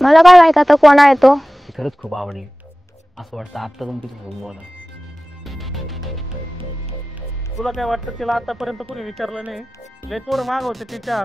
मला काय माहित आता कोण आहे तो. ती खरंच खूप आवडली. असं वाटतं आत्ता जाऊन तिच्यासोबत बोला. तुला काय वाटतं तिला आतापर्यंत कोणी विचारलं नाही? लय पोरं मागवते तिच्या,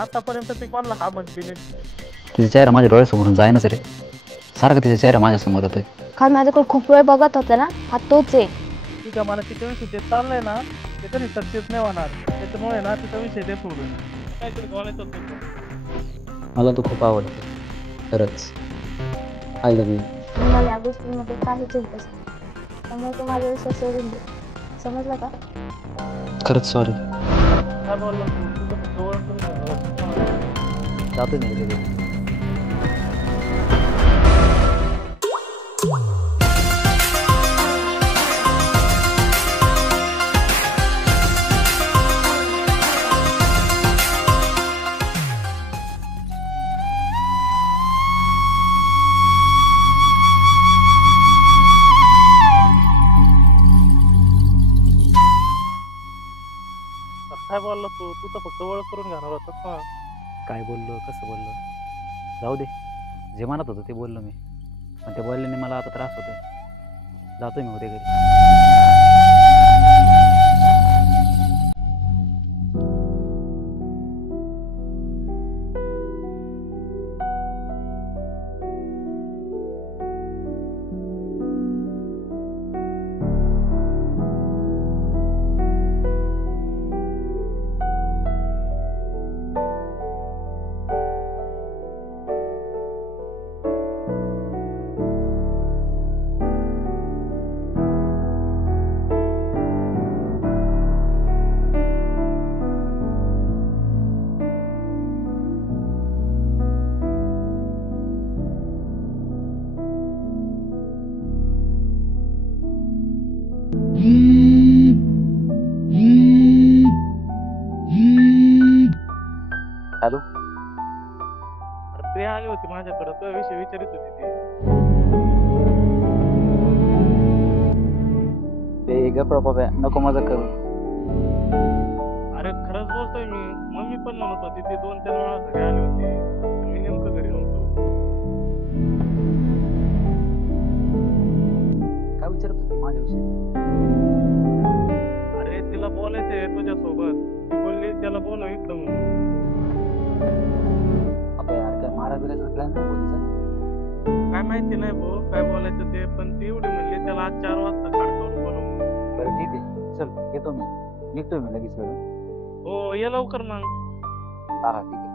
आतापर्यंत ती कोणाला हा म्हणते नाही. तिचा चेहरा माझ्या डोळ्यासमोरून जायनाच रे. सारखं तिचा चेहरा माझ्यासमोर येतोय. काल माझ्याकडे खूप वेळ बघत होता ना, हा तोच आहे. तिच्या मला तिच्या विषयी ते चाललंय ना, ते कधी सक्सेस नाही होणार. त्याच्यामुळे ना तिचा विषय ते सोडून काहीतरी बोलायचं होतं. मला तो खूप आवडतो खरंच. I love you. मला या गोष्टींमध्ये काहीच इंटरेस्ट नाही, त्यामुळे तू माझा विषय सोडून दे. समजलं का? खरंच सॉरी. काय बोलला तू? तुझं जवळ जातो नाही रे. काय बोलला तू? तू तर फक्त ओळख करून घेणार होतास ना. काय बोललो, कसं बोललो, जाऊ दे. जे म्हणत होतं ते बोललो मी, पण ते बोलल्याने मला आता त्रास होतोय. जातोय मी उद्या घरी. हॅलो. अरे प्रिया आली होती माझ्याकडे, तो विषय विचारित होती ती. ते गप्पा नको मजा करू. अरे खरंच बोलतोय मी. मम्मी पण म्हणत होती ती 2-3 वेळा घरी आली होती, मी नेमकं घरी नव्हतो. काय विचारत होती माझ्याविषयी? अरे तिला बोलायचंय तुझ्यासोबत. ती बोलली त्याला बोलव इकडं म्हणून. आता यार काय मारा बिरायचा प्लॅन नाही बोलीचा? काय माहिती नाही भाऊ काय बोलायचं ते, पण ती एवढी म्हणली त्याला आज 4 वाजता खाडकावर बोलव म्हणून. बरं ठीक आहे, चल येतो मी. निघतोय मी लगेच वेळ. हो ये लवकर मग. हा ठीक आहे.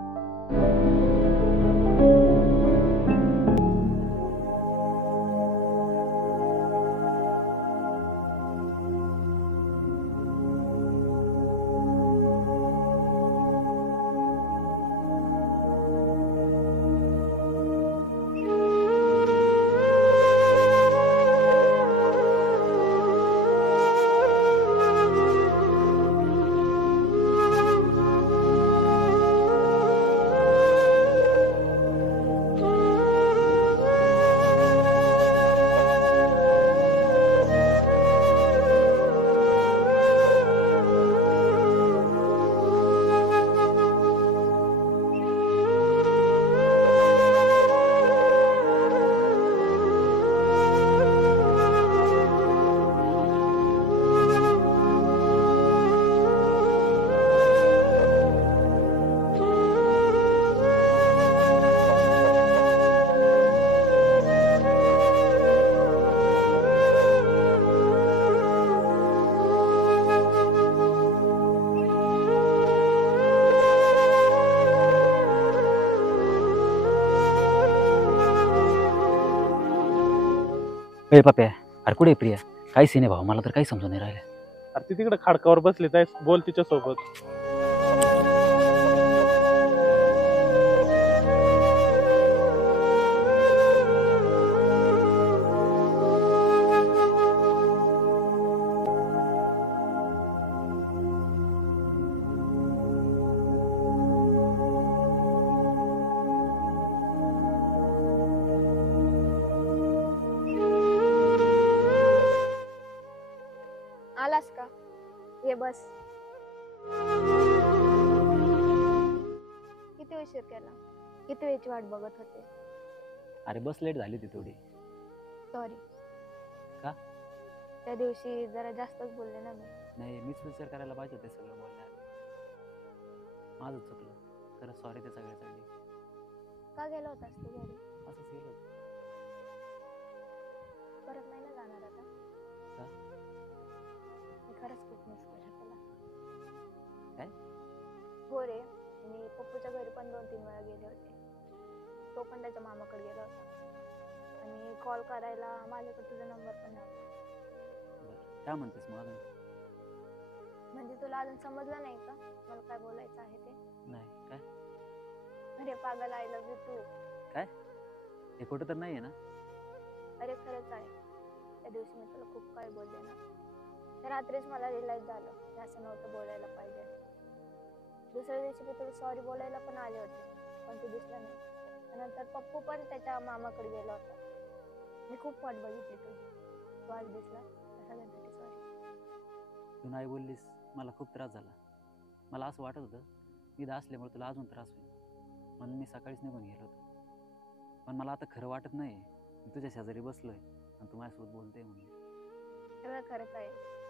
ए पप्या, अरे कुठे प्रिया? काही सीन आहे भाऊ, मला तर काही समजून नाही राहिलं. अरे ती तिकडे खाडकावर बसली, जाय बोल तिच्यासोबत. आलास का? ये बस. किती उशीर केला, किती वेळची वाट बघत होते. अरे बस लेट झाली ती थोडी. सॉरी. का? त्या दिवशी जरा जास्तच बोलले ना मी. नाही, मीच विचार करायला पाहिजे होते सगळं बोलण्याआधी. माझं चुकलं. खरंच सॉरी त्या सगळ्यासाठी. का गेला होतास तू घरी? असंच गेलं होतं. परत नाही ना जाणार आता? का? मी खरंच खूप मिस केलं तुला. काय? हो रे, मी पप्पूच्या घरी पण 2-3 वेळा गेले होते. तो पण त्याच्या मामाकडे गेला होता आणि कॉल करायला माझ्याकडे तुझा नंबर पण नव्हता. बरं, काय म्हणतेस मग अजून? म्हणजे तुला अजून समजलं नाही का मला काय बोलायचं आहे ते? नाही. काय? अरे पागल, आय लव्ह यू टू. काय? हे खोटं तर नाही आहे ना? अरे खरंच आहे. त्या दिवशी मी तुला खूप काही बोलले ना. त्या रात्रीच मला रिअलाइज झालं की असं नव्हतं बोलायला पाहिजे. दुसऱ्या दिवशी मी तुला सॉरी बोलायला पण आले होते, पण तू दिसला नाही. नंतर पप्पू पण त्याच्या मामाकडे गेला होता. मी खूप वाट बघितली तुझी. तू आज दिसला, सगळ्यांसाठी सॉरी. तू नाही बोललीस, मला खूप त्रास झाला. मला असं वाटत होतं इथं असल्यामुळे तुला अजून त्रास होईल, म्हणून मी सकाळीच निघून गेलो होतो. पण मला आता खरं वाटत नाही. मी तुझ्या शेजारी बसलोय आणि तू माझ्यासोबत बोलते म्हणून. सगळं खरंच आहे.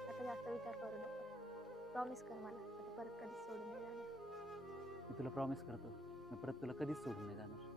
आता जास्त विचार करू नको. प्रॉमिस कर मला, आता परत कधीच सोडून नाही जाणार. मी तुला प्रॉमिस करतो, मी परत तुला कधीच सोडून नाही जाणार.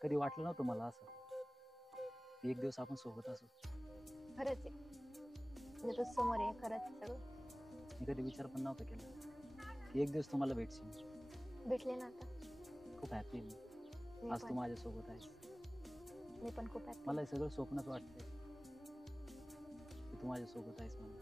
कधी वाटलं नव्हतं मला असं की एक दिवस आपण सोबत असू. खरंच आहे, म्हणजे तू समोर आहे. खरंच आहे सगळं. मी कधी विचार पण नव्हता केला की एक दिवस तुम्हाला भेटशील. भेटले ना आता. खूप हॅपी मी. मी आज तू पण. माझ्यासोबत आहेस. मी पण खूप happy. मला हे सगळं स्वप्नच वाटतंय की तू माझ्यासोबत आहेस म्हणून.